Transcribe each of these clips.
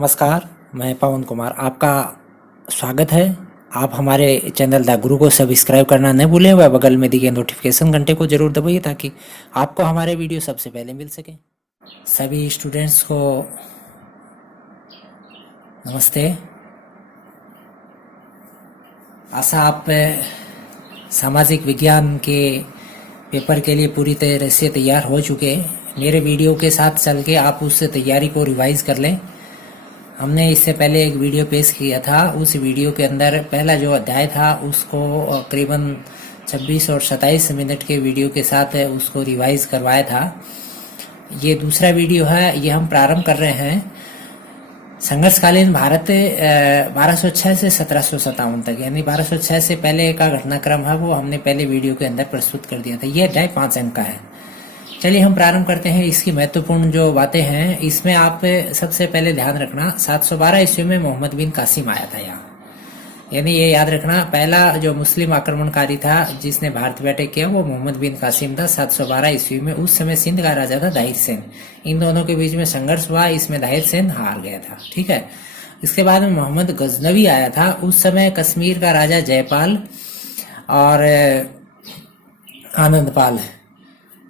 नमस्कार, मैं पवन कुमार आपका स्वागत है। आप हमारे चैनल द गुरु को सब्सक्राइब करना न भूलें व बगल में दिए नोटिफिकेशन घंटे को जरूर दबाइए ताकि आपको हमारे वीडियो सबसे पहले मिल सके। सभी स्टूडेंट्स को नमस्ते। आशा आप सामाजिक विज्ञान के पेपर के लिए पूरी तरह से तैयार हो चुके हैं। मेरे वीडियो के साथ चल के आप उस तैयारी को रिवाइज कर लें। हमने इससे पहले एक वीडियो पेश किया था। उस वीडियो के अंदर पहला जो अध्याय था उसको करीबन 26 और 27 मिनट के वीडियो के साथ उसको रिवाइज करवाया था। ये दूसरा वीडियो है, ये हम प्रारंभ कर रहे हैं संघर्षकालीन भारत 1206 से 1757 तक, यानी 1206 से पहले का घटनाक्रम है वो हमने पहले वीडियो के अंदर प्रस्तुत कर दिया था। ये अध्याय 5 अंक का है। चलिए हम प्रारंभ करते हैं। इसकी महत्वपूर्ण जो बातें हैं इसमें आप सबसे पहले ध्यान रखना 712 ईस्वी में मोहम्मद बिन कासिम आया था यहाँ, यानी ये याद रखना पहला जो मुस्लिम आक्रमणकारी था जिसने भारत पे अटैक किया वो मोहम्मद बिन कासिम था 712 ईस्वी में। उस समय सिंध का राजा था दाहिर सेन। इन दोनों के बीच में संघर्ष हुआ, इसमें दाहिर सेन हार गया था। ठीक है। इसके बाद में मोहम्मद गजनवी आया था। उस समय कश्मीर का राजा जयपाल और आनंदपाल,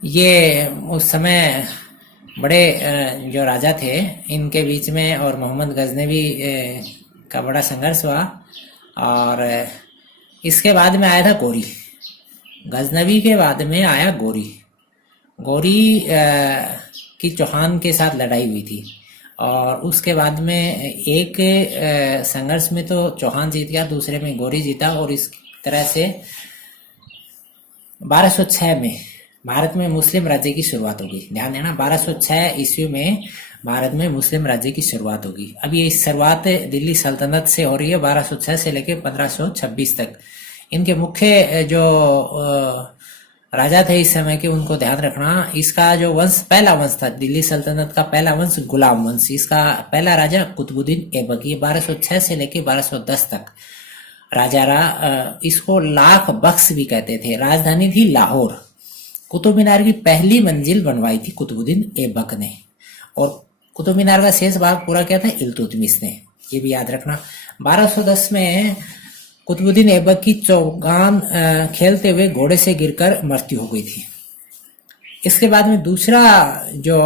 ये उस समय बड़े जो राजा थे इनके बीच में, और मोहम्मद गजनवी का बड़ा संघर्ष हुआ। और इसके बाद में आया था गोरी। गजनवी के बाद में आया गोरी। गोरी की चौहान के साथ लड़ाई हुई थी, और उसके बाद में एक संघर्ष में तो चौहान जीत गया, दूसरे में गोरी जीता। और इस तरह से 1206 में भारत में मुस्लिम राज्य की शुरुआत होगी। ध्यान देना, 1206 ईस्वी में भारत में मुस्लिम राज्य की शुरुआत होगी। अब ये शुरुआत दिल्ली सल्तनत से हो रही है 1206 से लेकर 1526 तक। इनके मुख्य जो राजा थे इस समय के उनको ध्यान रखना। इसका जो वंश, पहला वंश था दिल्ली सल्तनत का पहला वंश गुलाम वंश। इसका पहला राजा कुतुबुद्दीन ऐबक, ये 1206 से लेकर 1210 तक राजा रहा। इसको लाख बख्श भी कहते थे। राजधानी थी लाहौर। कुतुब मीनार की पहली मंजिल बनवाई थी कुतुबुद्दीन ऐबक ने, और कुतुब मीनार का शेष भाग पूरा किया था इल्तुतमिश ने, ये भी याद रखना। 1210 में कुतुबुद्दीन ऐबक की चौगान खेलते हुए घोड़े से गिरकर मृत्यु हो गई थी। इसके बाद में दूसरा जो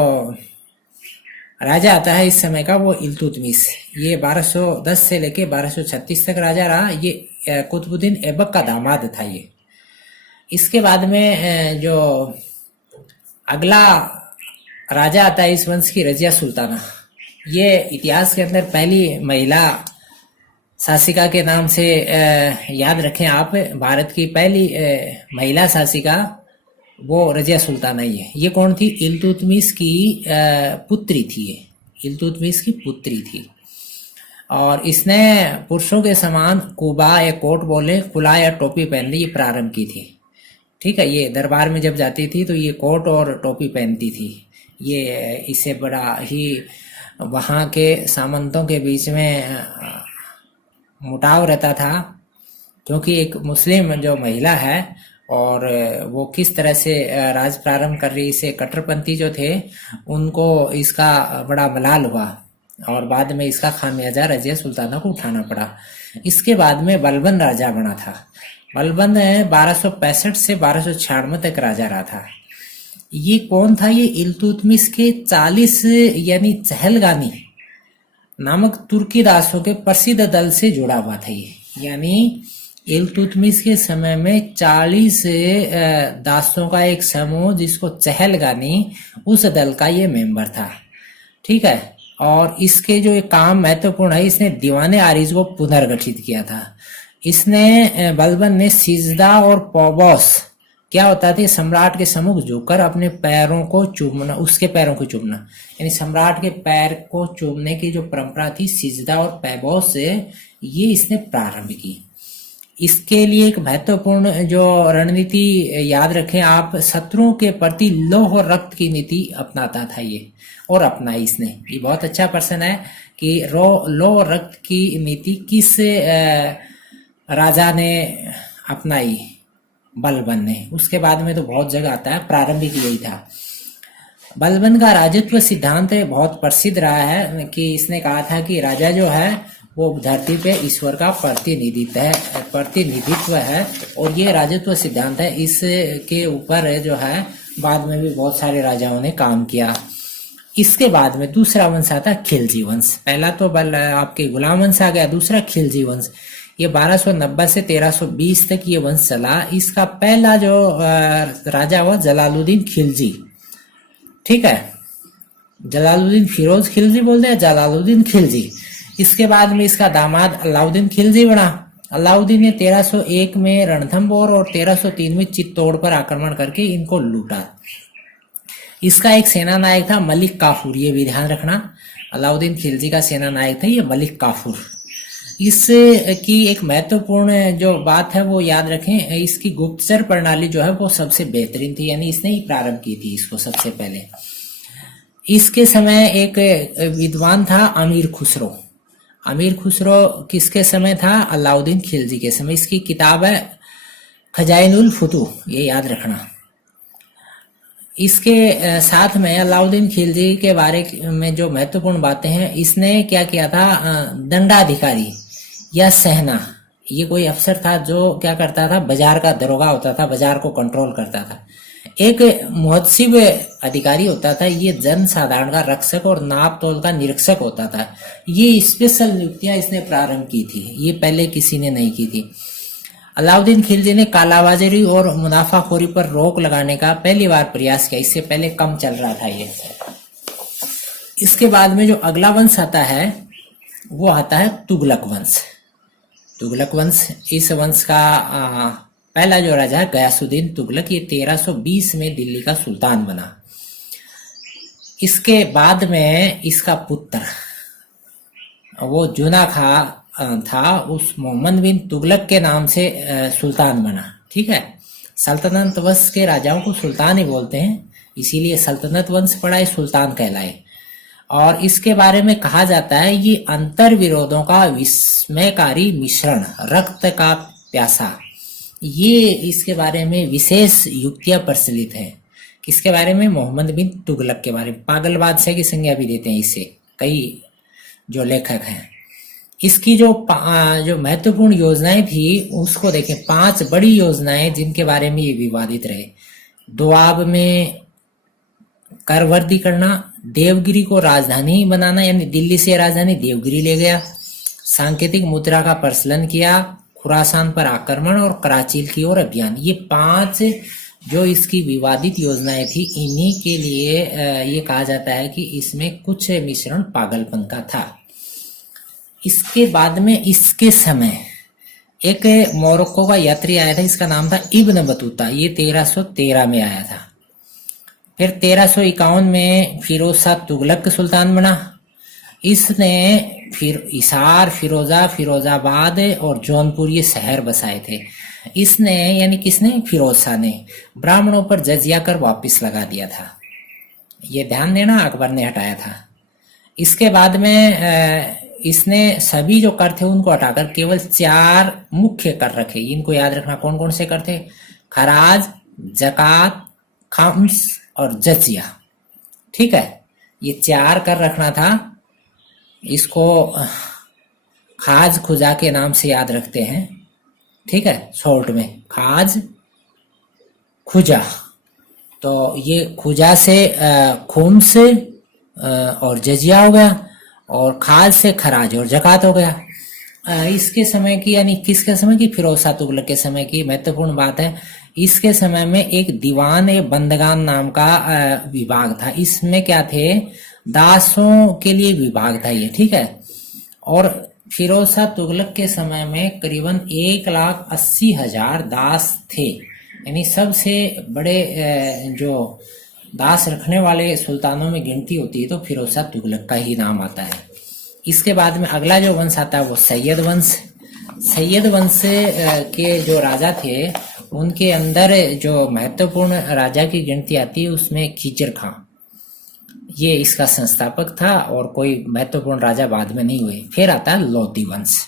राजा आता है इस समय का वो इल्तुतमिश। ये 1210 से लेके 1236 तक राजा रहा। ये कुतुबुद्दीन ऐबक का दामाद था ये। इसके बाद में जो अगला राजा आता है इस वंश की, रजिया सुल्ताना। ये इतिहास के अंदर पहली महिला शासिका के नाम से याद रखें आप। भारत की पहली महिला शासिका वो रजिया सुल्ताना ही है। ये कौन थी? इल्तुतमिश की पुत्री थी। ये इल्तुतमिश की पुत्री थी, और इसने पुरुषों के समान कुबा या कोट बोले, कुला या टोपी पहननी ये प्रारंभ की थी। ठीक है। ये दरबार में जब जाती थी तो ये कोट और टोपी पहनती थी। ये इससे बड़ा ही वहाँ के सामंतों के बीच में मुटाव रहता था, क्योंकि एक मुस्लिम जो महिला है और वो किस तरह से राज प्रारंभ कर रही, इसे कट्टरपंथी जो थे उनको इसका बड़ा मलाल हुआ, और बाद में इसका खामियाजा रजिया सुल्ताना को उठाना पड़ा। इसके बाद में बलबन राजा बना था। बलबन 1265 से 1296 तक राजा रहा था। ये कौन था? ये इल्तुतमिश के 40 यानी चहलगामी नामक तुर्की दासों के प्रसिद्ध दल से जुड़ा हुआ था ये। यानी इल्तुतमिश के समय में 40 दासों का एक समूह जिसको चहलगानी, उस दल का ये मेंबर था। ठीक है। और इसके जो एक काम महत्वपूर्ण है, इसने दीवाने आरिज को पुनर्गठित किया था। इसने बलबन ने सिजदा और पौबोस, क्या होता था, सम्राट के सम्मुख झुककर अपने पैरों को चूमना, उसके पैरों को चूमना, यानी सम्राट के पैर को चूमने की जो परंपरा थी सिजदा और पैबोस से, ये इसने प्रारंभ की। इसके लिए एक महत्वपूर्ण जो रणनीति याद रखें आप, शत्रुओं के प्रति लौह और रक्त की नीति अपनाता था ये, और अपनाई इसने। ये बहुत अच्छा प्रश्न है कि लौह और रक्त की नीति किस राजा ने अपनाई? बलबन ने। उसके बाद में तो बहुत जगह आता है, प्रारंभिक यही था। बलबन का राजत्व सिद्धांत बहुत प्रसिद्ध रहा है कि इसने कहा था कि राजा जो है वो धरती पे ईश्वर का प्रतिनिधित्व है और ये राजत्व सिद्धांत है। इसके ऊपर जो है बाद में भी बहुत सारे राजाओं ने काम किया। इसके बाद में दूसरा वंश आता है खिलजी वंश। पहला तो आपके गुलाम वंश आ गया, दूसरा खिलजी वंश। ये 1290 से 1320 तक ये वंश चला। इसका पहला जो राजा हुआ जलालुद्दीन खिलजी, ठीक है, जलालुद्दीन फिरोज खिलजी बोलते हैं, जलालुद्दीन खिलजी। इसके बाद में इसका दामाद अलाउद्दीन खिलजी बना। अलाउद्दीन ने 1301 में रणथंबोर और 1303 में चित्तौड़ पर आक्रमण करके इनको लूटा। इसका एक सेना नायक था मलिक काफूर, ये भी ध्यान रखना। अलाउद्दीन खिलजी का सेना नायक था ये मलिक काफूर। इसकी एक महत्वपूर्ण जो बात है वो याद रखें, इसकी गुप्तचर प्रणाली जो है वो सबसे बेहतरीन थी, यानी इसने ही प्रारंभ की थी इसको सबसे पहले। इसके समय एक विद्वान था अमीर खुसरो। अमीर खुसरो किसके समय था? अलाउद्दीन खिलजी के समय। इसकी किताब है खजाइनुल फुतूह, ये याद रखना। इसके साथ में अलाउद्दीन खिलजी के बारे में जो महत्वपूर्ण बातें हैं, इसने क्या किया था, दंडाधिकारी या सहना, ये कोई अफसर था जो क्या करता था, बाजार का दरोगा होता था, बाजार को कंट्रोल करता था। एक मुहत्सिब अधिकारी होता था, ये जन साधारण का रक्षक और नाप तोल का निरीक्षक होता था। ये स्पेशल नियुक्तियां इसने प्रारंभ की थी, ये पहले किसी ने नहीं की थी। अलाउद्दीन खिलजी ने कालाबाजारी और मुनाफाखोरी पर रोक लगाने का पहली बार प्रयास किया, इससे पहले कम चल रहा था ये। इसके बाद में जो अगला वंश आता है वो आता है तुगलक वंश। तुगलक वंश, इस वंश का पहला जो राजा है गयासुद्दीन तुगलक, ये 1320 में दिल्ली का सुल्तान बना। इसके बाद में इसका पुत्र वो जुना खां था, उस मोहम्मद बिन तुगलक के नाम से सुल्तान बना, ठीक है। सल्तनत वंश के राजाओं को सुल्तान ही बोलते हैं, इसीलिए सल्तनत वंश पड़ा, सुल्तान कहलाए। और इसके बारे में कहा जाता है ये अंतर विरोधों का विस्मयकारी मिश्रण, रक्त का प्यासा। ये इसके बारे में विशेष युक्तियां प्रचलित है। किसके बारे में? मोहम्मद बिन तुगलक के बारे में। पागल बादशाह की संज्ञा भी देते हैं इसे कई जो लेखक हैं। इसकी जो महत्वपूर्ण योजनाएं थी उसको देखें, 5 बड़ी योजनाएं जिनके बारे में ये विवादित रहे। दोआब में करवर्दी करना, देवगिरी को राजधानी बनाना, यानी दिल्ली से राजधानी देवगिरी ले गया, सांकेतिक मुद्रा का प्रचलन किया, खुरासान पर आक्रमण और कराचील की ओर अभियान। ये 5 जो इसकी विवादित योजनाएं थी, इन्हीं के लिए ये कहा जाता है कि इसमें कुछ मिश्रण पागलपन का था। इसके बाद में इसके समय एक मोरक्को का यात्री आया था, इसका नाम था इब्न बतूता, ये 1313 में आया था। फिर 1351 में फिरोज शाह तुगलक सुल्तान बना। इसने फिर हिसार, फिरोजा, फिरोजाबाद और जौनपुर ये शहर बसाए थे। इसने यानी किसने? फिरोज शाह ने ब्राह्मणों पर जजिया कर वापस लगा दिया था। ये ध्यान देना, अकबर ने हटाया था। इसके बाद में इसने सभी जो कर थे उनको हटाकर केवल 4 मुख्य कर रखे। इनको याद रखना, कौन कौन से कर थे? खराज, जकात, खम्स और जजिया, ठीक है। ये 4 कर रखना था। इसको खाज खुजा के नाम से याद रखते हैं, ठीक है, शॉर्ट में खाज खुजा। तो ये खुजा से खुम्स और जजिया हो गया, और खाज से खराज और जकात हो गया। इसके समय की, यानी किसके समय की? फिरोज शाह तुगलक के समय की महत्वपूर्ण बात है। इसके समय में एक दीवान ए बंदगान नाम का विभाग था। इसमें क्या थे? दासों के लिए विभाग था ये, ठीक है। और फिरोज शाह तुगलक के समय में करीबन 1,80,000 दास थे, यानी सबसे बड़े जो दास रखने वाले सुल्तानों में गिनती होती है तो फिरोज शाह तुगलक का ही नाम आता है। इसके बाद में अगला जो वंश आता है वो सैयद वंश। सैयद वंश के जो राजा थे उनके अंदर जो महत्वपूर्ण राजा की गिनती आती है उसमें खिजर खां, ये इसका संस्थापक था, और कोई महत्वपूर्ण राजा बाद में नहीं हुए। फिर आता है लोधी वंश।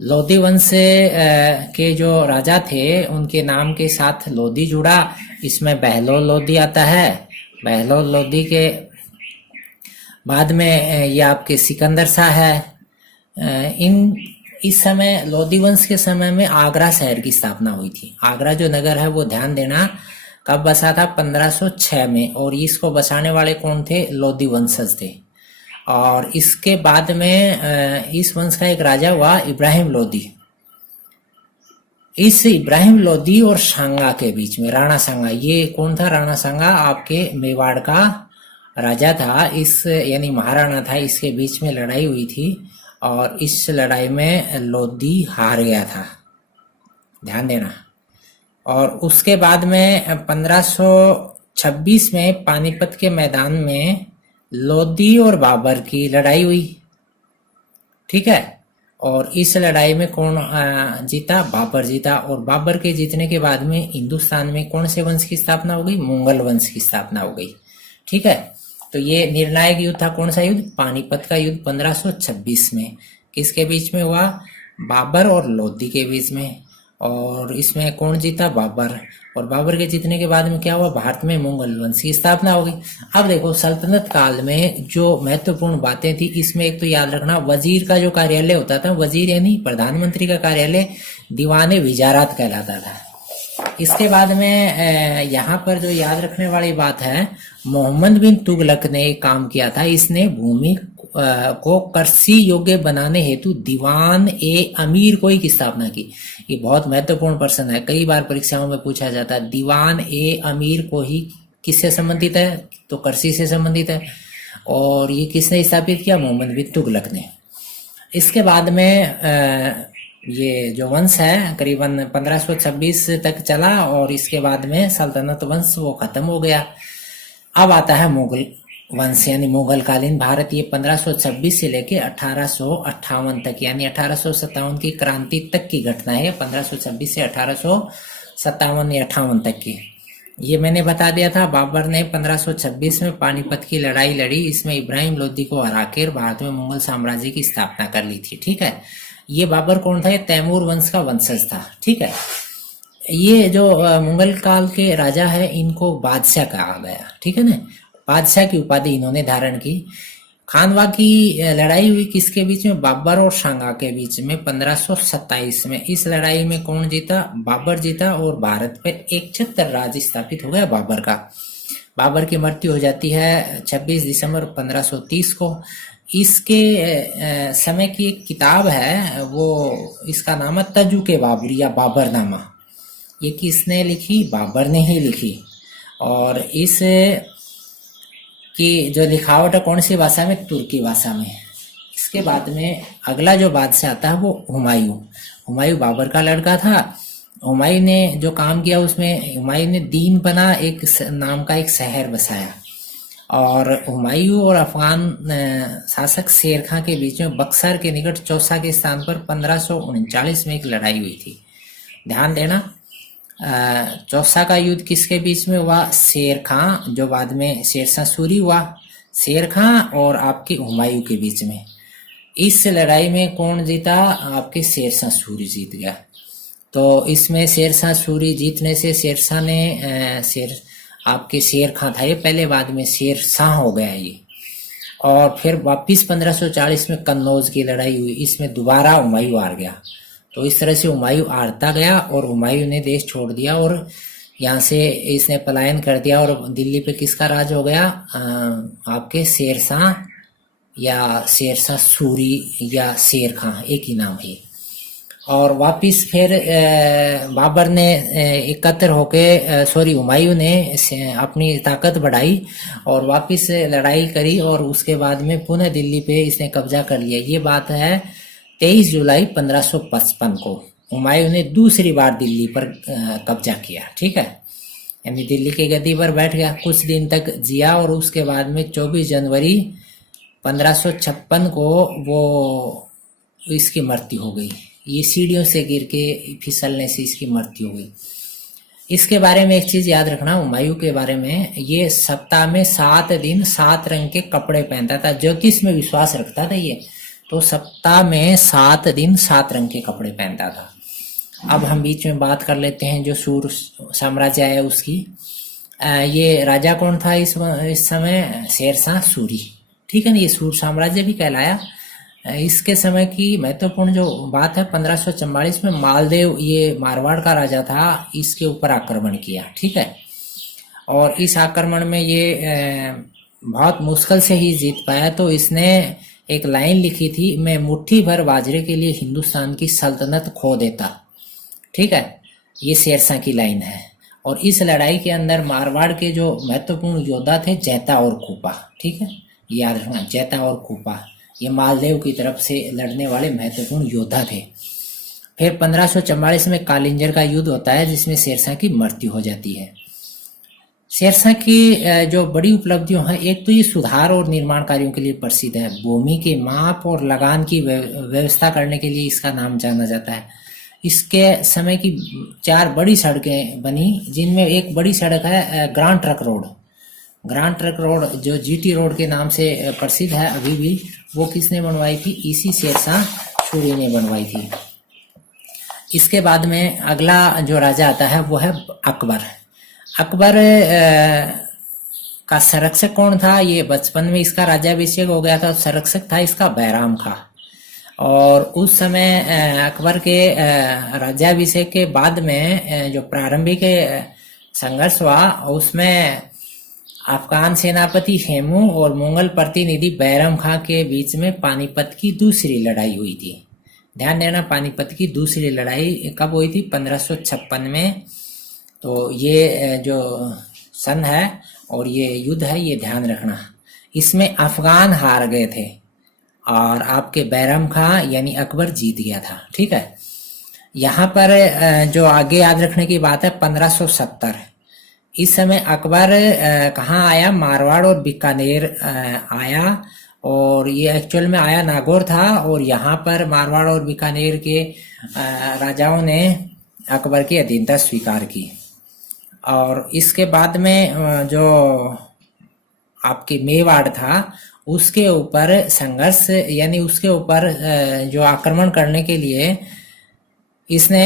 लोधी वंश के जो राजा थे उनके नाम के साथ लोधी जुड़ा, इसमें बहलोल लोधी आता है, बहलोल लोदी के बाद में ये आपके सिकंदर शाह है। इन इस समय लोदी वंश के समय में आगरा शहर की स्थापना हुई थी। आगरा जो नगर है वो ध्यान देना कब बसा था, 1506 में, और इसको बसाने वाले कौन थे, लोदी वंशज थे। और इसके बाद में इस वंश का एक राजा हुआ इब्राहिम लोदी। इस इब्राहिम लोदी और सांगा के बीच में राणा सांगा, ये कौन था, राणा सांगा आपके मेवाड़ का राजा था, इस यानी महाराणा था, इसके बीच में लड़ाई हुई थी और इस लड़ाई में लोदी हार गया था, ध्यान देना। और उसके बाद में 1526 में पानीपत के मैदान में लोदी और बाबर की लड़ाई हुई, ठीक है। और इस लड़ाई में कौन जीता, बाबर जीता। और बाबर के जीतने के बाद में हिंदुस्तान में कौन से वंश की स्थापना हो गई, मुगल वंश की स्थापना हो गई, ठीक है। तो ये निर्णायक युद्ध था, कौन सा युद्ध, पानीपत का युद्ध 1526 में। किसके बीच में हुआ, बाबर और लोदी के बीच में। और इसमें कौन जीता, बाबर। और बाबर के जीतने के बाद में क्या हुआ, भारत में मुगल वंश की स्थापना हो गई। अब देखो सल्तनत काल में जो महत्वपूर्ण बातें थी, इसमें एक तो याद रखना, वजीर का जो कार्यालय होता था, वजीर यानी प्रधानमंत्री का कार्यालय दीवाने विजारात कहलाता था। इसके बाद में यहाँ पर जो याद रखने वाली बात है, मोहम्मद बिन तुगलक ने एक काम किया था। इसने भूमि को कृषि योग्य बनाने हेतु दीवान ए अमीर कोई की स्थापना की। ये बहुत महत्वपूर्ण प्रश्न है, कई बार परीक्षाओं में पूछा जाता है। दीवान ए अमीर को ही किससे संबंधित है, तो कृषि से संबंधित है। और ये किसने स्थापित किया, मोहम्मद बिन तुगलक ने। इसके बाद में ये जो वंश है करीबन 1526 तक चला और इसके बाद में सल्तनत वंश वो खत्म हो गया। अब आता है मुगल वंश यानी मुगल कालीन भारत। ये 1526 से लेके 1858 तक यानी 1857 की क्रांति तक की घटना है। 1526 से 1857 या 58 तक की, ये मैंने बता दिया था। बाबर ने 1526 में पानीपत की लड़ाई लड़ी, इसमें इब्राहिम लोदी को हराकर भारत में मुगल साम्राज्य की स्थापना कर ली थी, ठीक है। ये बाबर कौन था, ये तैमूर वंश का वंशज था, ठीक है। ये जो मुगल काल के राजा है इनको बादशाह कहा गया, ठीक है ना, बादशाह की उपाधि इन्होंने धारण की। खानवा की लड़ाई हुई किसके बीच में, बाबर और सांगा के बीच में 1527 में। इस लड़ाई में कौन जीता, बाबर जीता और भारत पर एक छत्र राज्य स्थापित हो गया बाबर का। बाबर की मृत्यु हो जाती है 26 दिसंबर 1530 को। इसके समय की एक किताब है, वो इसका नाम है तजुके बाबर या बाबरनामा। ये किसने लिखी, बाबर ने ही लिखी। और इस की जो लिखावट है कौन सी भाषा में, तुर्की भाषा में। इसके बाद में अगला जो बादशाह आता है वो हुमायूं। हुमायूं बाबर का लड़का था। हुमायूं ने जो काम किया उसमें हुमायूं ने दीन बना एक नाम का एक शहर बसाया। और हुमायूं और अफगान शासक शेर खां के बीच में बक्सर के निकट चौसा के स्थान पर 1539 में एक लड़ाई हुई थी, ध्यान देना। चौसा का युद्ध किसके बीच में हुआ, शेर खां, जो बाद में शेरशाह सूरी हुआ, शेर खां और आपके हुमायूं के बीच में। इस लड़ाई में कौन जीता, आपके शेरशाह सूरी जीत गया। तो इसमें शेरशाह सूरी जीतने से शेरशाह ने आपके शेर खां था ये पहले, बाद में शेर शाह हो गया ये। और फिर वापिस 1540 में कन्नौज की लड़ाई हुई, इसमें दोबारा हुमायूं हार गया। तो इस तरह से हुमायूं हारता गया और हुमायूं ने देश छोड़ दिया और यहाँ से इसने पलायन कर दिया और दिल्ली पे किसका राज हो गया, आपके शेरशाह या शेरशाह सूरी या शेर खां, एक ही नाम है। और वापिस फिर बाबर ने एकत्र होके हुमायूं ने अपनी ताकत बढ़ाई और वापिस लड़ाई करी और उसके बाद में पुनः दिल्ली पे इसने कब्जा कर लिया। ये बात है 23 जुलाई 1555 को हुमायूं ने दूसरी बार दिल्ली पर कब्जा किया, ठीक है, यानी दिल्ली की गद्दी पर बैठ गया, कुछ दिन तक जिया और उसके बाद में 24 जनवरी 1556 को वो इसकी मृत्यु हो गई। ये सीढ़ियों से गिर के फिसलने से इसकी मृत्यु हो गई। इसके बारे में एक चीज याद रखना हुमायूं के बारे में, ये सप्ताह में 7 दिन 7 रंग के कपड़े पहनता था, ज्योतिष में विश्वास रखता था ये, तो सप्ताह में 7 दिन 7 रंग के कपड़े पहनता था। अब हम बीच में बात कर लेते हैं जो सूर साम्राज्य है उसकी। ये राजा कौन था इस समय? शेरशाह सूरी। ठीक है ना, ये सूर साम्राज्य भी कहलाया। इसके समय की महत्वपूर्ण जो बात है, 1544 में मालदेव, ये मारवाड़ का राजा था, इसके ऊपर आक्रमण किया। ठीक है, और इस आक्रमण में ये बहुत मुश्किल से ही जीत पाया। तो इसने एक लाइन लिखी थी, मैं मुट्ठी भर बाजरे के लिए हिंदुस्तान की सल्तनत खो देता। ठीक है, ये शेरशाह की लाइन है। और इस लड़ाई के अंदर मारवाड़ के जो महत्वपूर्ण योद्धा थे, जैता और खूपा। ठीक है, याद रखना, जैता और खूपा ये मालदेव की तरफ से लड़ने वाले महत्वपूर्ण योद्धा थे। फिर 1544 में कालिंजर का युद्ध होता है, जिसमें शेरशाह की मृत्यु हो जाती है। शेरशाह की जो बड़ी उपलब्धियों हैं, एक तो ये सुधार और निर्माण कार्यों के लिए प्रसिद्ध है। भूमि के माप और लगान की व्यवस्था करने के लिए इसका नाम जाना जाता है। इसके समय की 4 बड़ी सड़कें बनी, जिनमें एक बड़ी सड़क है grand truck road. Grand truck road जो जीटी रोड के नाम से प्रसिद्ध है अभी भी, वो किसने बनवाई थी? इसी शेरशाह सूरी ने बनवाई थी। इसके बाद में अगला जो राजा आता है वो है अकबर। अकबर का संरक्षक कौन था? ये बचपन में इसका राज्याभिषेक हो गया था, संरक्षक था इसका बैराम खां। और उस समय अकबर के राज्याभिषेक के बाद में जो प्रारंभिक संघर्ष हुआ, उसमें अफगान सेनापति हेमू और मुगल प्रतिनिधि बैरम खां के बीच में पानीपत की दूसरी लड़ाई हुई थी। ध्यान देना, पानीपत की दूसरी लड़ाई कब हुई थी? 1556 में। तो ये जो सन है और ये युद्ध है, ये ध्यान रखना। इसमें अफगान हार गए थे और आपके बैरम खां यानी अकबर जीत गया था। ठीक है, यहाँ पर जो आगे याद रखने की बात है, 1570 इस समय अकबर कहाँ आया? मारवाड़ और बीकानेर आया। और ये एक्चुअल में आया नागौर था, और यहाँ पर मारवाड़ और बीकानेर के राजाओं ने अकबर की अधीनता स्वीकार की। और इसके बाद में जो आपके मेवाड़ था, उसके ऊपर संघर्ष, यानी उसके ऊपर जो आक्रमण करने के लिए इसने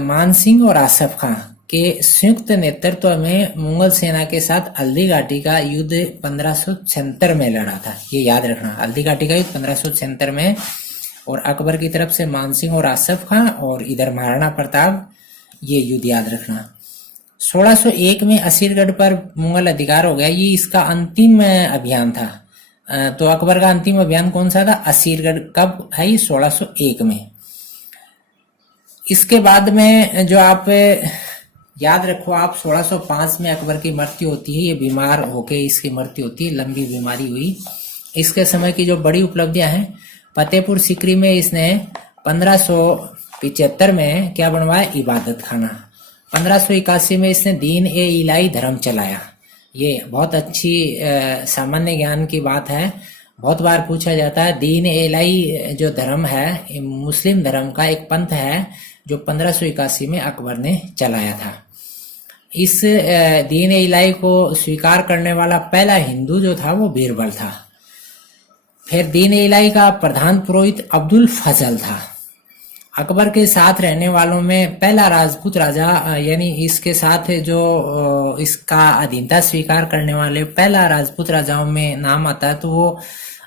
मानसिंह और आसफ खां के संयुक्त नेतृत्व में मुगल सेना के साथ हल्दी घाटी का युद्ध 1576 में लड़ा था। ये याद रखना, हल्दी घाटी का युद्ध 1576 में। और अकबर की तरफ से मानसिंह और आसफ खां, और इधर महाराणा प्रताप, ये युद्ध याद रखना। 1601 में असीरगढ़ पर मुगल अधिकार हो गया। ये इसका अंतिम अभियान था। तो अकबर का अंतिम अभियान कौन सा था? असीरगढ़। कब है ये? 1601 में। इसके बाद में जो आप याद रखो, आप 1605 में अकबर की मृत्यु होती है। ये बीमार होके इसकी मृत्यु होती है, लंबी बीमारी हुई। इसके समय की जो बड़ी उपलब्धियां हैं, फतेहपुर सीकरी में इसने 1575 में क्या बनवाया? इबादत खाना। 1581 में इसने दीन ए इलाही धर्म चलाया। ये बहुत अच्छी सामान्य ज्ञान की बात है, बहुत बार पूछा जाता है। दीन ए इलाही जो धर्म है, मुस्लिम धर्म का एक पंथ है, जो 1581 में अकबर ने चलाया था। इस दीन ए इलाही को स्वीकार करने वाला पहला हिंदू जो था, वो बीरबल था। फिर दीन ए इलाही का प्रधान पुरोहित अब्दुल फजल था। अकबर के साथ रहने वालों में पहला राजपूत राजा, यानी इसके साथ जो इसका अधीनता स्वीकार करने वाले पहला राजपूत राजाओं में नाम आता है, तो वो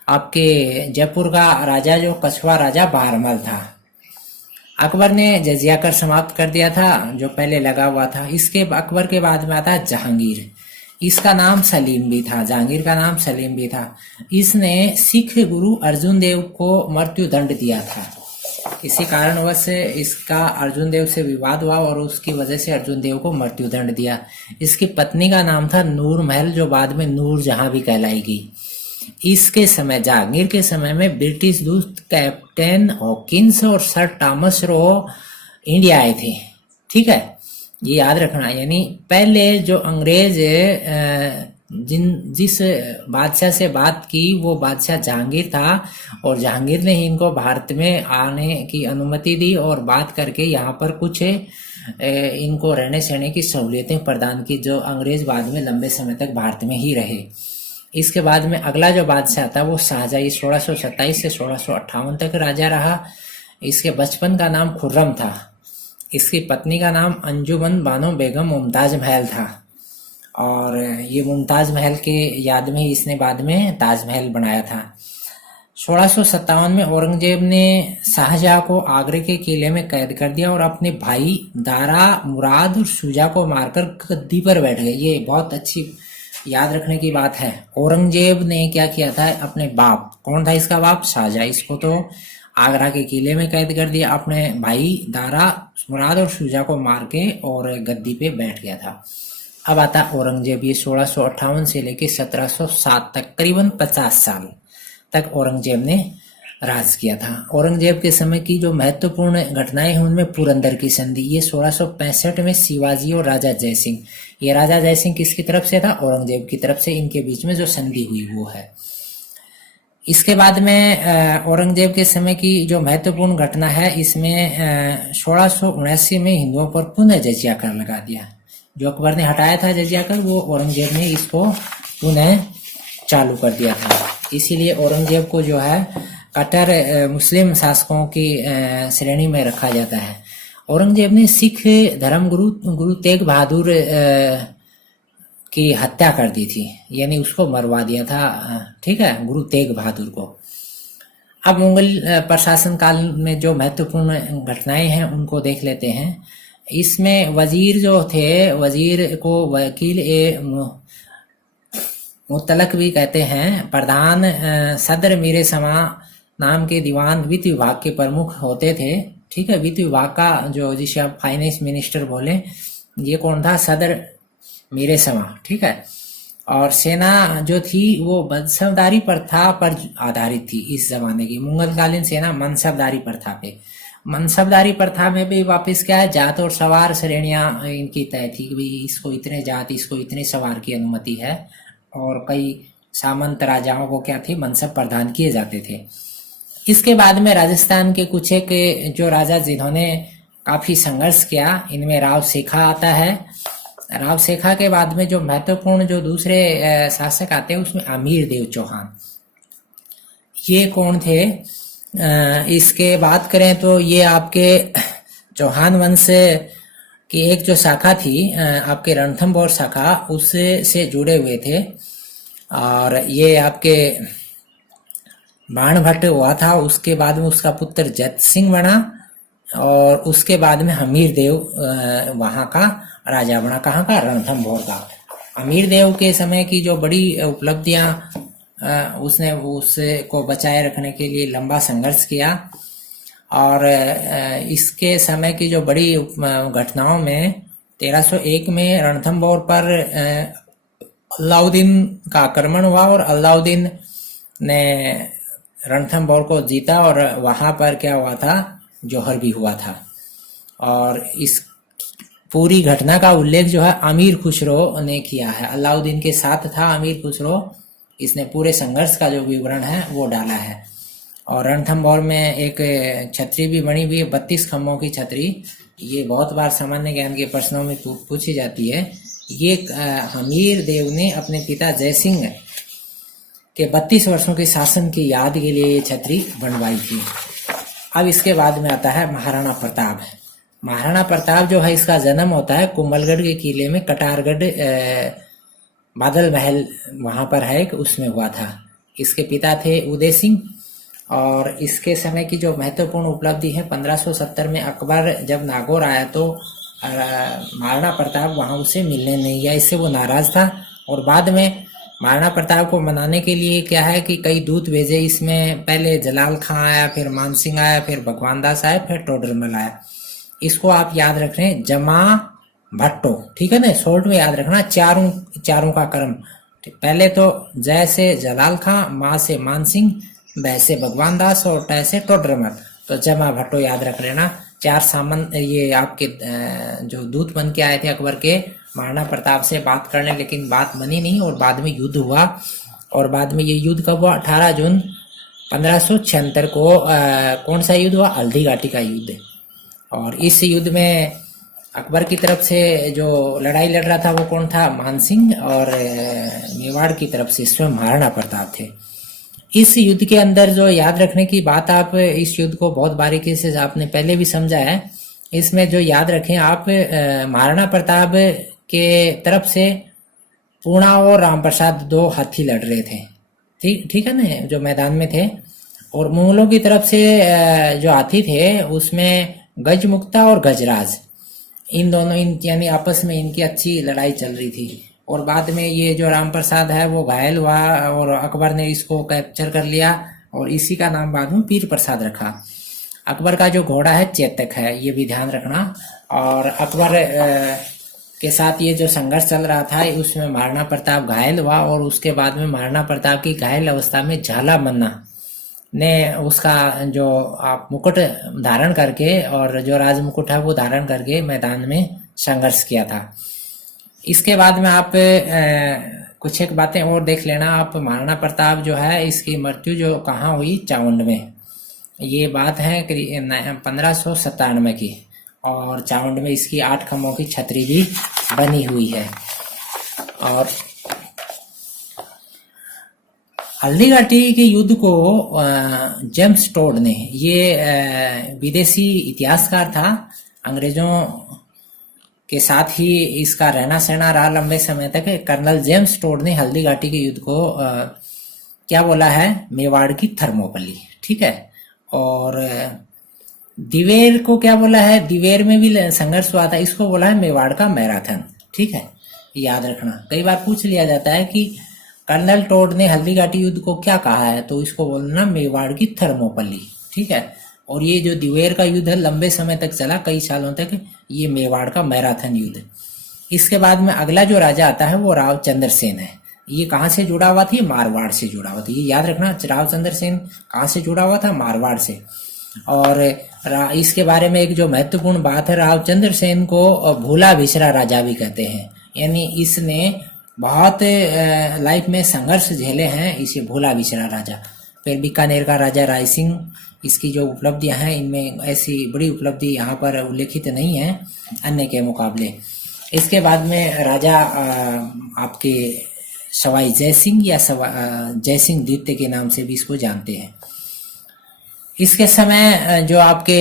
आपके जयपुर का राजा, जो कछवा राजा बहरमल था। अकबर ने जजिया कर समाप्त कर दिया था, जो पहले लगा हुआ था। इसके अकबर के बाद में आता है जहांगीर। इसका नाम सलीम भी था, जहांगीर का नाम सलीम भी था। इसने सिख गुरु अर्जुन देव को मृत्यु दंड दिया था। किसी कारणवश इसका अर्जुन देव से विवाद हुआ और उसकी वजह से अर्जुन देव को मृत्यु दंड दिया। इसकी पत्नी का नाम था नूर महल, जो बाद में नूर जहां भी कहलाएगी। इसके समय, जहांगीर के समय में, ब्रिटिश दूत कैप्टन हॉकिंस और सर थॉमस रो इंडिया आए थे। ठीक है, ये याद रखना। यानी पहले जो अंग्रेज जिस बादशाह से बात की, वो बादशाह जहांगीर था, और जहांगीर ने ही इनको भारत में आने की अनुमति दी और बात करके यहाँ पर कुछ इनको रहने सहने की सहूलियतें प्रदान की, जो अंग्रेज बाद में लंबे समय तक भारत में ही रहे। इसके बाद में अगला जो बादशाह था, वो शाहजहाँ। 1627 से 1658 तक राजा रहा। इसके बचपन का नाम खुर्रम था। इसकी पत्नी का नाम अंजुमन बानो बेगम मुमताज महल था। और ये मुमताज महल के याद में इसने बाद में ताजमहल बनाया था। 1657 में औरंगजेब ने शाहजहां को आगरे के किले में कैद कर दिया और अपने भाई दारा, मुराद और शुजा को मारकर गद्दी पर बैठ गए। ये बहुत अच्छी याद रखने की बात है। औरंगजेब ने क्या किया था, अपने बाप, कौन था इसका बाप, शाहजहां, इसको तो आगरा के किले में कैद कर दिया, अपने भाई दारा, मुराद और शुजा को मार के और गद्दी पे बैठ गया था। अब आता औरंगजेब। ये 1658 से लेके 1707 तक करीबन 50 साल तक औरंगजेब ने राज किया था। औरंगजेब के समय की जो महत्वपूर्ण घटनाएं हैं उनमें पुरंदर की संधि, ये 1665 में शिवाजी और राजा जयसिंह, ये राजा जयसिंह किसकी तरफ से था, औरंगजेब की तरफ से, इनके बीच में जो संधि हुई वो है। इसके बाद में औरंगजेब के समय की जो महत्वपूर्ण घटना है, इसमें 1679 में हिंदुओं पर पुनः जजिया कर लगा दिया। जो अकबर ने हटाया था जजिया कर, वो औरंगजेब ने इसको पुनः चालू कर दिया था। इसीलिए औरंगजेब को जो है कट्टर मुस्लिम शासकों की श्रेणी में रखा जाता है। औरंगजेब ने सिख धर्मगुरु गुरु तेग बहादुर की हत्या कर दी थी, यानी उसको मरवा दिया था, ठीक है, गुरु तेग बहादुर को। अब मुगल प्रशासन काल में जो महत्वपूर्ण घटनाएं हैं उनको देख लेते हैं। इसमें वजीर जो थे, वजीर को वकील ए मुतलक भी कहते हैं। प्रधान सदर मीरे समा नाम के दीवान वित्त विभाग के प्रमुख होते थे, ठीक है। वित्त विभाग का जो, जिसे आप फाइनेंस मिनिस्टर बोले, ये कौन था, सदर मीरे समा, ठीक है। और सेना जो थी वो मनसबदारी प्रथा पर आधारित थी। इस जमाने की मुगलकालीन सेना मनसबदारी प्रथा पे, मनसबदारी प्रथा में भी वापस क्या है, जात और सवार श्रेणियां इनकी तय थी कि भाई इसको इतने जात, इसको इतने सवार की अनुमति है। और कई सामंत राजाओं को क्या थी, मनसब प्रदान किए जाते थे। इसके बाद में राजस्थान के कुछ एक जो राजा जिन्होंने काफी संघर्ष किया, इनमें राव शेखा आता है। राव शेखा के बाद में जो महत्वपूर्ण जो दूसरे शासक आते हैं उसमें अमीर देव चौहान, ये कौन थे, इसके बात करें तो ये आपके चौहान वंश की एक जो शाखा थी, आपके रणथंभौर शाखा, उससे से जुड़े हुए थे। और ये आपके बाणभट्ट हुआ था, उसके बाद में उसका पुत्र जत सिंह बना और उसके बाद में हमीर देव वहां का राजा बना। कहाँ का, रणथंभौर का। अमीर देव के समय की जो बड़ी उपलब्धियां, उसने उसको बचाए रखने के लिए लंबा संघर्ष किया। और इसके समय की जो बड़ी घटनाओं में 1301 में रणथंभौर पर अलाउद्दीन का आक्रमण हुआ और अलाउद्दीन ने रणथंभौर को जीता और वहां पर क्या हुआ था, जौहर भी हुआ था। और इस पूरी घटना का उल्लेख जो है अमीर खुसरो ने किया है, अलाउद्दीन के साथ था अमीर खुसरो, इसने पूरे संघर्ष का जो विवरण है वो डाला है। और रणथंभौर में एक छतरी भी बनी हुई है, 32 खम्भों की छतरी, ये बहुत बार सामान्य ज्ञान के प्रश्नों में पूछी जाती है। ये हमीर देव ने अपने पिता जयसिंह के 32 वर्षों के शासन की याद के लिए ये छतरी बनवाई थी। अब इसके बाद में आता है महाराणा प्रताप। महाराणा प्रताप जो है, इसका जन्म होता है कुंभलगढ़ के किले में, कटारगढ़ बादल महल वहां पर है, उसमें हुआ था। इसके पिता थे उदय सिंह। और इसके समय की जो महत्वपूर्ण उपलब्धि है, 1570 में अकबर जब नागौर आया तो महाराणा प्रताप वहां उसे मिलने नहीं गया, इससे वो नाराज था। और बाद में महाराणा प्रताप को मनाने के लिए क्या है कि कई दूत भेजे। इसमें पहले जलाल खां आया, फिर मानसिंह आया, फिर भगवान दास आया, फिर टोडरमल आया। इसको आप याद रख रहे हैं, जमा भट्टो, ठीक है ना, शॉर्ट में याद रखना, चारों का क्रम। पहले तो जय से जलाल खां, माँ से मानसिंह, बै से भगवान दास और टै से टोडरमल। तो जमा भट्टो याद रख लेना। 4 सामंत ये आपके जो दूत बन के आए थे अकबर के महाराणा प्रताप से बात करने, लेकिन बात बनी नहीं और बाद में युद्ध हुआ। और बाद में ये युद्ध कब हुआ, 18 जून 1576 को कौन सा युद्ध हुआ, हल्दी घाटी का युद्ध। और इस युद्ध में अकबर की तरफ से जो लड़ाई लड़ रहा था वो कौन था, मानसिंह। और मेवाड़ की तरफ से स्वयं महाराणा प्रताप थे। इस युद्ध के अंदर जो याद रखने की बात, आप इस युद्ध को बहुत बारीकी से आपने पहले भी समझा है, इसमें जो याद रखें आप, महाराणा प्रताप के तरफ से पूर्णा और रामप्रसाद दो हाथी लड़ रहे थे। ठीक ठीक है ना, जो मैदान में थे। और मुगलों की तरफ से जो हाथी थे उसमें गजमुक्ता और गजराज, इन दोनों यानी आपस में इनकी अच्छी लड़ाई चल रही थी। और बाद में ये जो राम प्रसाद है वो घायल हुआ और अकबर ने इसको कैप्चर कर लिया और इसी का नाम बाद में पीर प्रसाद रखा। अकबर का जो घोड़ा है चेतक है, ये भी ध्यान रखना। और अकबर के साथ ये जो संघर्ष चल रहा था उसमें महाराणा प्रताप घायल हुआ और उसके बाद में महाराणा प्रताप की घायल अवस्था में झाला मन्ना ने उसका जो आप मुकुट धारण करके और जो राज मुकुट है वो धारण करके मैदान में संघर्ष किया था। इसके बाद में आप कुछ एक बातें और देख लेना आप। महाराणा प्रताप जो है इसकी मृत्यु जो कहाँ हुई, चावंड में। ये बात है 1597 की। और चावंड में इसकी 8 खम्भों की छतरी भी बनी हुई है। और हल्दीघाटी के युद्ध को जेम्स टोड ने, ये विदेशी इतिहासकार था, अंग्रेजों के साथ ही इसका रहना सहना रहा लंबे समय तक। कर्नल जेम्स टोड ने हल्दीघाटी के युद्ध को क्या बोला है, मेवाड़ की थर्मोपल्ली। ठीक है। और दिवेर को क्या बोला है, दिवेर में भी संघर्ष हुआ था, इसको बोला है मेवाड़ का मैराथन। ठीक है, याद रखना। कई बार पूछ लिया जाता है कि कर्नल टोड ने हल्दीघाटी युद्ध को क्या कहा है, तो इसको बोलना मेवाड़ की थर्मोपल्ली। ठीक है। और ये जो दिवेर का युद्ध है लंबे समय तक चला, कई सालों तक, ये मेवाड़ का मैराथन युद्ध। इसके बाद में अगला जो राजा आता है वो रावचंद्र सेन है। ये कहाँ से जुड़ा हुआ था, मारवाड़ से जुड़ा हुआ था। ये याद रखना, रावचंद्र सेन कहाँ से जुड़ा हुआ था, मारवाड़ से। और इसके बारे में एक जो महत्वपूर्ण बात है, रावचंद्र सेन को भूला बिसरा राजा भी कहते हैं। यानी इसने बहुत लाइफ में संघर्ष झेले हैं, इसे भूला बिसरा राजा। फिर बीकानेर का राजा राय सिंह, इसकी जो उपलब्धियां हैं इनमें ऐसी बड़ी उपलब्धि यहाँ पर उल्लेखित नहीं है अन्य के मुकाबले। इसके बाद में राजा आपके सवाई जयसिंह या जयसिंह द्वितीय के नाम से भी इसको जानते हैं। इसके समय जो आपके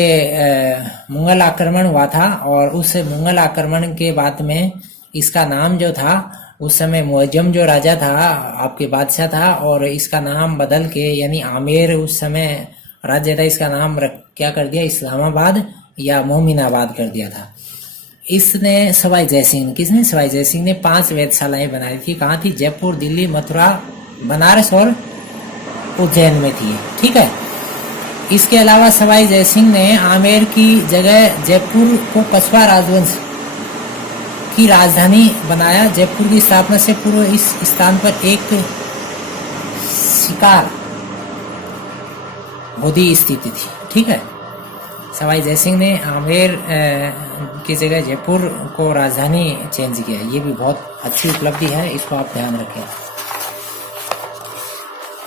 मुगल आक्रमण हुआ था, और उस मुगल आक्रमण के बाद में इसका नाम जो था, उस समय मुअज्जम जो राजा था आपके बादशाह था, और इसका नाम बदल के यानी आमेर उस समय राज्य था, इसका नाम क्या कर दिया, इस्लामाबाद या मोमिनाबाद कर दिया था। इसने सवाई जयसिंह, किसने, सवाई जयसिंह ने 5 वेधशालाएं बनाई थी। कहाँ थी, जयपुर, दिल्ली, मथुरा, बनारस और उज्जैन में थी। ठीक है। इसके अलावा सवाई जयसिंह ने आमेर की जगह जयपुर को कछवा राजवंश की राजधानी बनाया। जयपुर की स्थापना से पूर्व इस स्थान पर एक शिकार होदी स्थिति थी। ठीक है। सवाई जयसिंह ने आमेर की जगह जयपुर को राजधानी चेंज किया। ये भी बहुत अच्छी उपलब्धि है, इसको आप ध्यान रखें।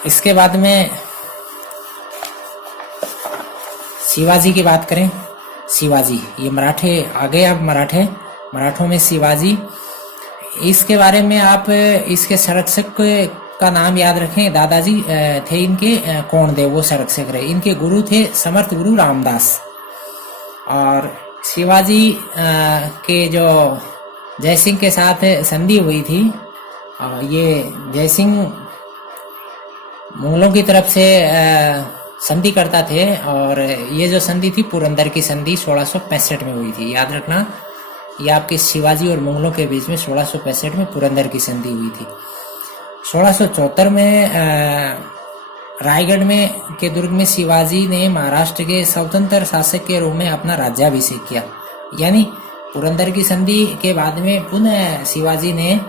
इसके बाद में शिवाजी की बात करें। शिवाजी, ये मराठे आ गए। अब मराठों में शिवाजी, इसके बारे में आप इसके संरक्षक का नाम याद रखें। दादाजी थे इनके कोणदेव, वो संरक्षक रहे। इनके गुरु थे समर्थ गुरु रामदास। और शिवाजी के जो जयसिंह के साथ संधि हुई थी, ये जयसिंह मुगलों की तरफ से संधि करता थे, और ये जो संधि थी पुरंदर की संधि 1665 में हुई थी। याद रखना, ये आपके शिवाजी और मुगलों के बीच में 1665 में पुरंदर की संधि हुई थी। 1674 में रायगढ़ में के दुर्ग में शिवाजी ने महाराष्ट्र के स्वतंत्र शासक के रूप में अपना राज्याभिषेक किया। यानी पुरंदर की संधि के बाद में पुनः शिवाजी ने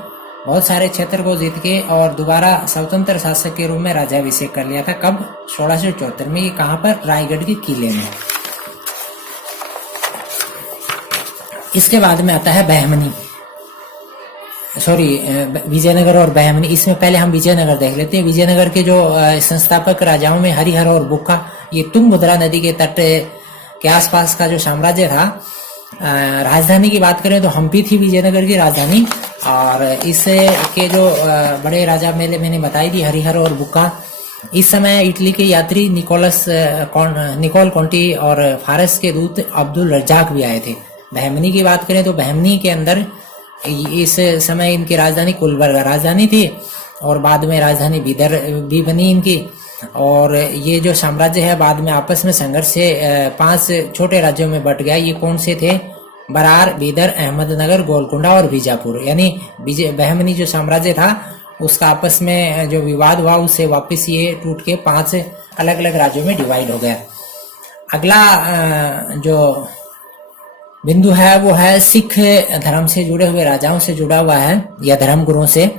बहुत सारे क्षेत्र को जीत के और दोबारा स्वतंत्र शासक के रूप में राज्याभिषेक कर लिया था। कब, 1674 में। ये कहाँ पर, रायगढ़ के किले में। इसके बाद में आता है बहमनी, विजयनगर और बहमनी। इसमें पहले हम विजयनगर देख लेते हैं। विजयनगर के जो संस्थापक राजाओं में हरिहर और बुक्का, ये तुंगभद्रा नदी के तट के आसपास का जो साम्राज्य था। राजधानी की बात करें तो हम्पी थी विजयनगर की राजधानी। और इससे के जो बड़े राजा मैंने बताई थी, हरिहर और बुक्का। इस समय इटली के यात्री निकोल कॉन्टी और फारस के दूत अब्दुल रज्जाक भी आए थे। बहमनी की बात करें तो बहमनी के अंदर इस समय इनकी राजधानी कुलबर्गा राजधानी थी और बाद में राजधानी बीदर भी बनी इनकी। और ये जो साम्राज्य है बाद में आपस में संघर्ष से 5 छोटे राज्यों में बट गया। ये कौन से थे? बरार, बीदर, अहमदनगर, गोलकुंडा और बीजापुर। यानी बहमनी जो साम्राज्य था उसका आपस में जो विवाद हुआ उससे वापस ये टूट के 5 अलग अलग राज्यों में डिवाइड हो गया। अगला जो बिंदु है वो है सिख धर्म से जुड़े हुए राजाओं से जुड़ा हुआ है या धर्म गुरुओं से।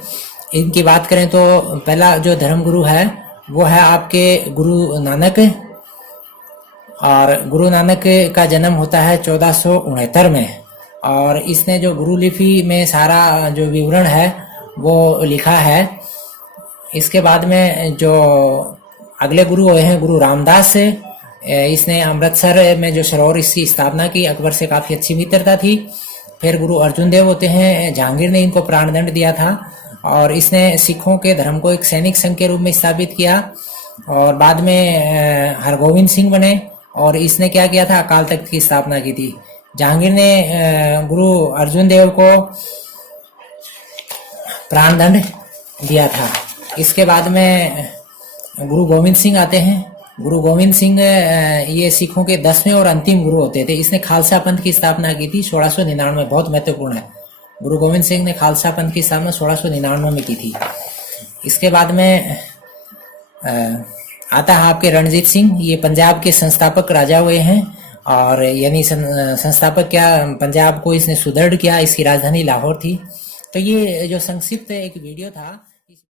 इनकी बात करें तो पहला जो धर्म गुरु है वो है आपके गुरु नानक। और गुरु नानक का जन्म होता है 1469 में और इसने जो गुरु लिपि में सारा जो विवरण है वो लिखा है। इसके बाद में जो अगले गुरु हुए हैं गुरु रामदास। इसने अमृतसर में जो सरोवर इसकी स्थापना की, अकबर से काफ़ी अच्छी मित्रता थी। फिर गुरु अर्जुन देव होते हैं, जहांगीर ने इनको प्राणदंड दिया था और इसने सिखों के धर्म को एक सैनिक संघ के रूप में स्थापित किया। और बाद में हरगोविंद सिंह बने और इसने क्या किया था? अकाल तख्त की स्थापना की थी। जहांगीर ने गुरु अर्जुन देव को प्राणदंड दिया था। इसके बाद में गुरु गोविंद सिंह आते हैं। गुरु गोविंद सिंह ये सिखों के 10वें और अंतिम गुरु होते थे। इसने खालसा पंथ की स्थापना की थी 1699, बहुत महत्वपूर्ण है। गुरु गोविंद सिंह ने खालसा पंथ की स्थापना 1699 में की थी। इसके बाद में आता है आपके रणजीत सिंह। ये पंजाब के संस्थापक राजा हुए हैं और यानी संस्थापक क्या, पंजाब को इसने सुदृढ़ किया। इसकी राजधानी लाहौर थी। तो ये जो संक्षिप्त एक वीडियो था